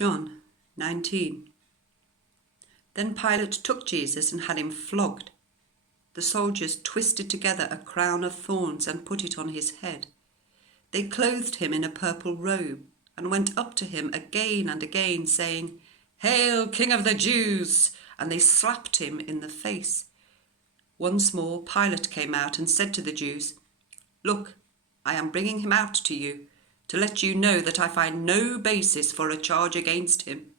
John 19. Then Pilate took Jesus and had him flogged. The soldiers twisted together a crown of thorns and put it on his head. They clothed him in a purple robe and went up to him again and again, saying, "Hail, King of the Jews!" And they slapped him in the face. Once more Pilate came out and said to the Jews, "Look, I am bringing him out to you, to let you know that I find no basis for a charge against him."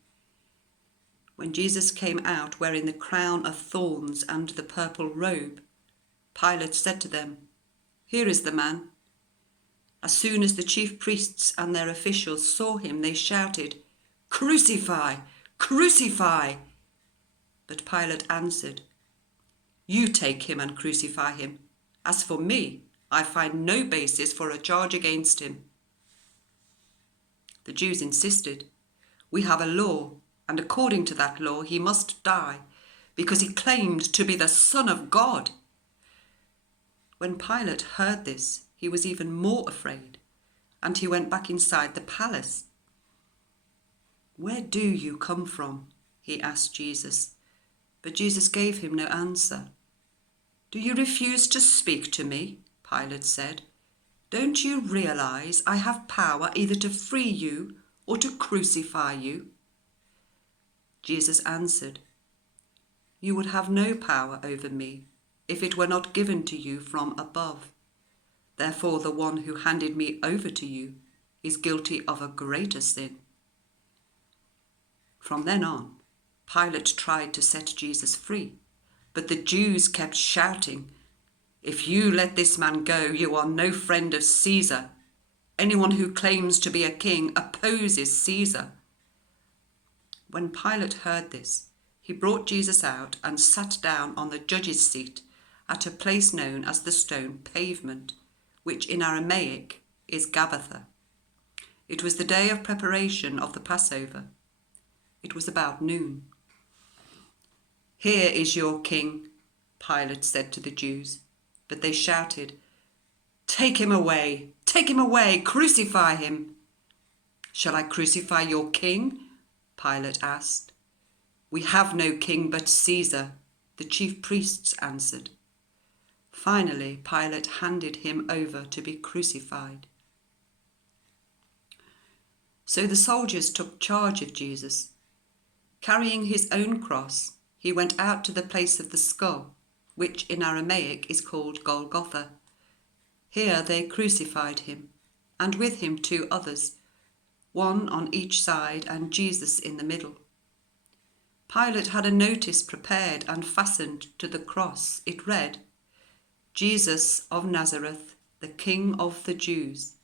When Jesus came out wearing the crown of thorns and the purple robe, Pilate said to them, "Here is the man." As soon as the chief priests and their officials saw him, they shouted, "Crucify! Crucify!" But Pilate answered, "You take him and crucify him. As for me, I find no basis for a charge against him." The Jews insisted, "We have a law, and according to that law he must die, because he claimed to be the Son of God." When Pilate heard this, he was even more afraid, and he went back inside the palace. "Where do you come from?" he asked Jesus, but Jesus gave him no answer. "Do you refuse to speak to me?" Pilate said. "Don't you realize I have power either to free you or to crucify you?" Jesus answered, "You would have no power over me if it were not given to you from above. Therefore the one who handed me over to you is guilty of a greater sin." From then on, Pilate tried to set Jesus free, but the Jews kept shouting, "If you let this man go, you are no friend of Caesar. Anyone who claims to be a king opposes Caesar." When Pilate heard this, he brought Jesus out and sat down on the judge's seat at a place known as the Stone Pavement, which in Aramaic is Gabbatha. It was the day of preparation of the Passover. It was about noon. "Here is your king," Pilate said to the Jews, but they shouted, "Take him away! Take him away! Crucify him!" "Shall I crucify your king?" Pilate asked. "We have no king but Caesar," the chief priests answered. Finally, Pilate handed him over to be crucified. So the soldiers took charge of Jesus. Carrying his own cross, he went out to the place of the skull, which in Aramaic is called Golgotha. Here they crucified him, and with him 2 others, one on each side and Jesus in the middle. Pilate had a notice prepared and fastened to the cross. It read, "Jesus of Nazareth, the King of the Jews."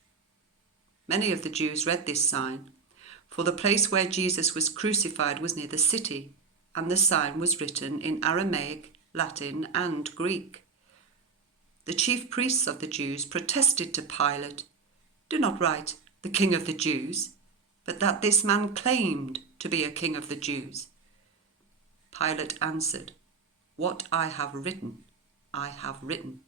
Many of the Jews read this sign, for the place where Jesus was crucified was near the city, and the sign was written in Aramaic, Latin, and Greek. The chief priests of the Jews protested to Pilate, "Do not write, 'the King of the Jews,' but that this man claimed to be a king of the Jews." Pilate answered, "What I have written, I have written."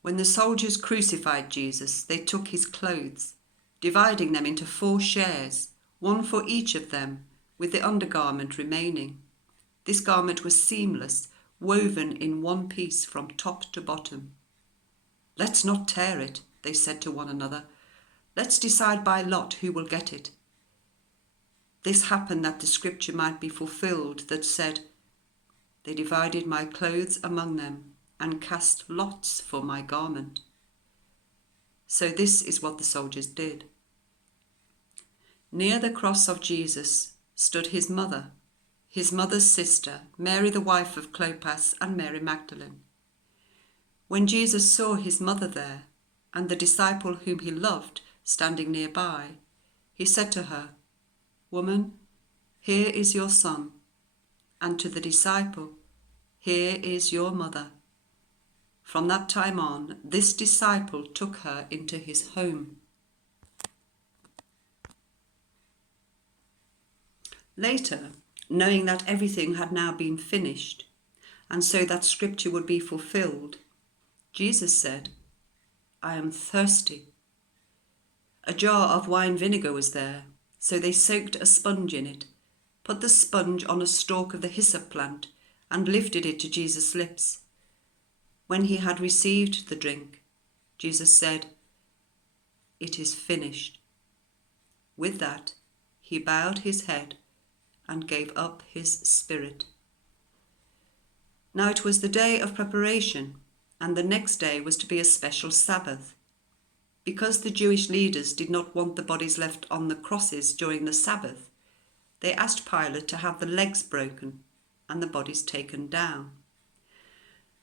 When the soldiers crucified Jesus, they took his clothes, dividing them into 4 shares, one for each of them, with the undergarment remaining. This garment was seamless, woven in one piece from top to bottom. "Let's not tear it," they said to one another. "Let's decide by lot who will get it." This happened that the scripture might be fulfilled that said, "They divided my clothes among them and cast lots for my garment." So this is what the soldiers did. Near the cross of Jesus stood his mother's sister, Mary the wife of Clopas, and Mary Magdalene. When Jesus saw his mother there, and the disciple whom he loved standing nearby, he said to her, "Woman, here is your son," and to the disciple, "Here is your mother." From that time on, this disciple took her into his home. Later, knowing that everything had now been finished, and so that scripture would be fulfilled, Jesus said, "I am thirsty." A jar of wine vinegar was there, So they soaked a sponge in it, put the sponge on a stalk of the hyssop plant, and lifted it to Jesus' lips. When he had received the drink, Jesus said, "It is finished." With that, he bowed his head and gave up his spirit. Now it was the day of preparation, and the next day was to be a special Sabbath. Because the Jewish leaders did not want the bodies left on the crosses during the Sabbath, they asked Pilate to have the legs broken and the bodies taken down.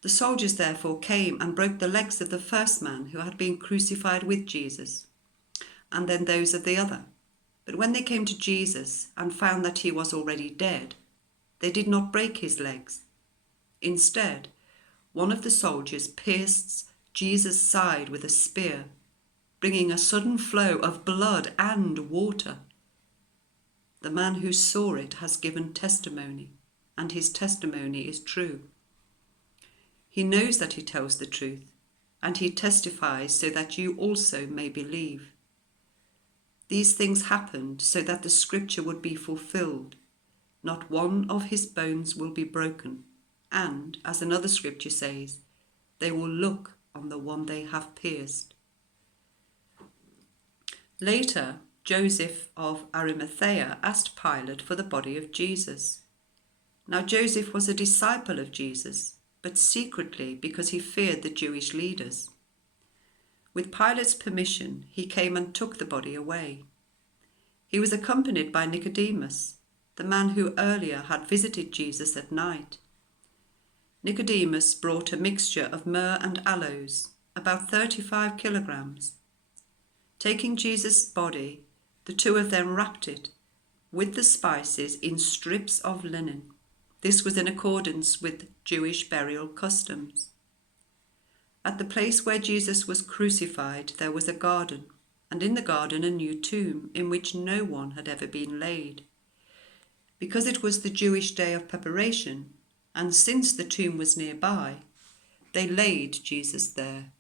The soldiers therefore came and broke the legs of the first man who had been crucified with Jesus, and then those of the other. But when they came to Jesus and found that he was already dead, they did not break his legs. Instead, one of the soldiers pierced Jesus' side with a spear, bringing a sudden flow of blood and water. The man who saw it has given testimony, and his testimony is true. He knows that he tells the truth, and he testifies so that you also may believe. These things happened so that the scripture would be fulfilled. Not one of his bones will be broken, and, as another scripture says, they will look on the one they have pierced. Later, Joseph of Arimathea asked Pilate for the body of Jesus. Now Joseph was a disciple of Jesus, but secretly because he feared the Jewish leaders. With Pilate's permission, he came and took the body away. He was accompanied by Nicodemus, the man who earlier had visited Jesus at night. Nicodemus brought a mixture of myrrh and aloes, about 35 kilograms. Taking Jesus' body, the two of them wrapped it with the spices in strips of linen. This was in accordance with Jewish burial customs. At the place where Jesus was crucified, there was a garden, and in the garden a new tomb in which no one had ever been laid. Because it was the Jewish day of preparation, and since the tomb was nearby, they laid Jesus there.